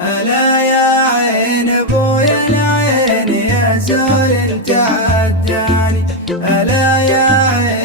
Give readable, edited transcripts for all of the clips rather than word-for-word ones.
ألا يا عين بويا العين يا زول تعداني، ألا يا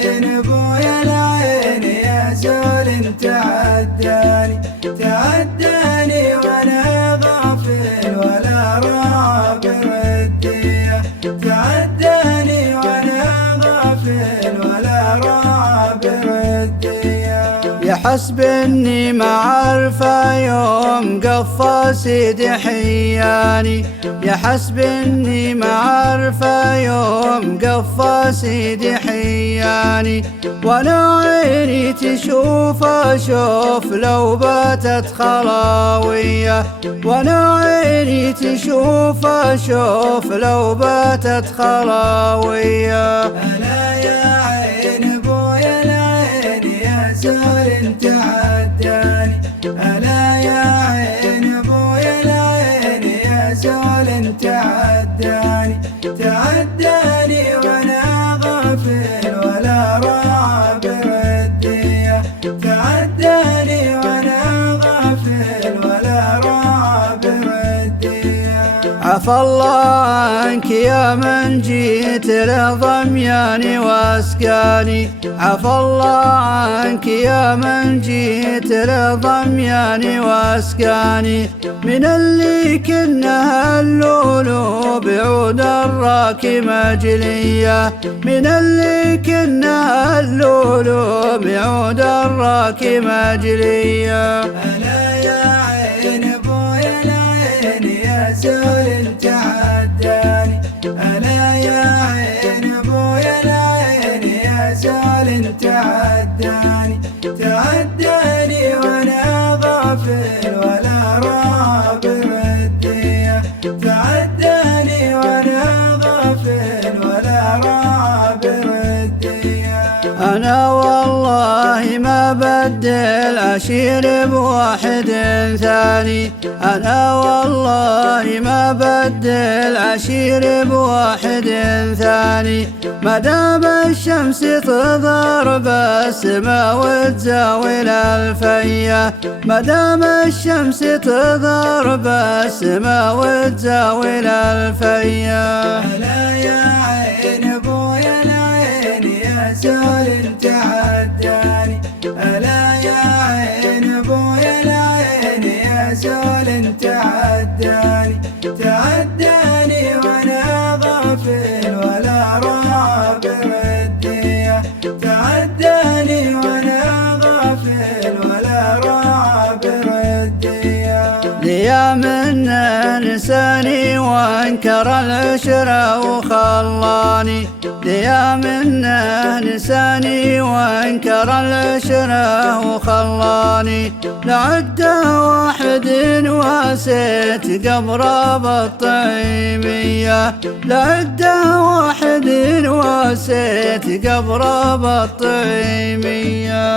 عين بويا العين يا زول تعداني، تعداني وأنا غافل ولا رابر الدية، تعداني وأنا غافل ولا رابر الدية. يحسب اني ما عارفه يوم قفى سيدي حياني، يحسب اني ما عارفه يوم قفى سيدي حياني، وانا عيني تشوف اشوف لو باتت خلاويه، وانا عيني تشوف اشوف لو باتت خلاويه. ألا يا عين بويا العين يا زول تعداني، ألا يا عين بويا العين يا زول تعداني، تعداني وأنا غافل ولا رابر الدية، تعداني وأنا غافل ولا رابر الدية. عفى الله عنك يا من جيت لضمياني واسكاني، عفى الله عنك يا من جيت لضمياني واسكاني، من اللي كنا اللولو بعود الراك مجلية، من اللي كنا اللولو بعود الراك مجلية. ألا يا عين بويا العين يا زول تعداني، ألا يا عين بويا العين يا زول تعداني، تعداني وأنا غافل ولا رابر الدية، تعداني وأنا غافل ولا رابر الدية. أنا والله ما بدل عشير بواحد ثاني، أنا والله ما بدل عشير بواحد ثاني، مدام الشمس تظهر بالسما وتزاول الفيا، مدام الشمس تظهر بالسما وتزاول الفيا. ألا يا عين بويا العين يا زول تعداني، ألا يا عين بويا العين يا زول تعداني، تعداني وأنا غافل ولا رابر الدية، تعداني وأنا غافل ولا رابر الدية. ليا من نساني وانكر العشرة وخلاني، ليا من نساني وانكر العشرة وخلاني، لعده واحد واسيت قبر بالطعيمية، لعده واحد واسيت قبر بالطعيمية.